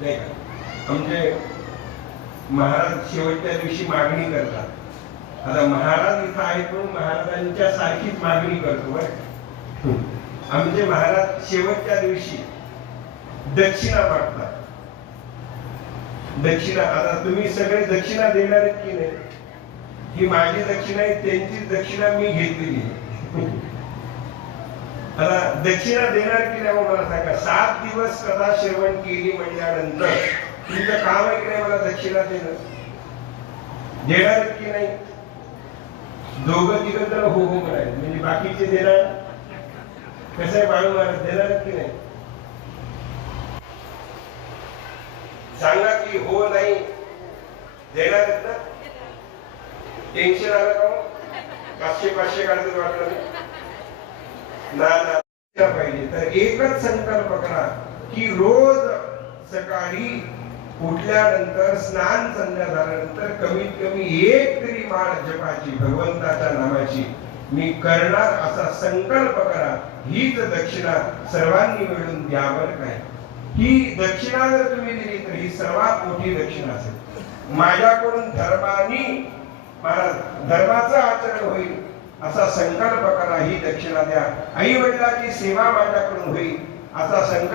नाही का? म्हणजे महाराज शेवटच्या दिवशी मागणी करतात. आता महाराज इथं आहेत म्हणून महाराजांच्या सारखीच मागणी करतो बरं. आमचे महाराज शेवटच्या दिवशी दक्षिणा मागतात. दक्षिणा, आता तुम्ही सगळे दक्षिणा देणार आहेत की नाही? ही माझी दक्षिणा आहे, त्यांची दक्षिणा मी घेतलेली. आता दक्षिणा देणार की नाही मला सांगा. 7 दिवस कथा श्रवण केली म्हणल्यानंतर तुमचं काम आहे की नाही मला दक्षिणा देणं? देणार की नाही? दोघं तिघं तर हो हो म्हणाले, म्हणजे बाकीचे देणार. कसं आहे बाळू महाराज, देणार की नाही? सांगा की हो नाही देणार ना? टेन्शन आलं का? 500 काढतात वाटलं ना पाहिजे. तर एकच संकल्प करा की रोज सकाळी उठल्यानंतर स्नान संध्या झाल्यानंतर कमीत कमी एक तरी माळ जपाची, भगवंताच्या नामाची मी करणार असा संकल्प करा. हीच दक्षिणा सर्वांनी मिळून द्यावर काय. ही दक्षिणा जर तुम्ही दिली तर ही सर्वात मोठी दक्षिणा असेल. माझ्याकडून धर्माचं आचरण होईल असा संकल्प करा. ही दक्षिणा द्या. आई वडिलांची सेवा माझ्याकडून होईल असा संकल्प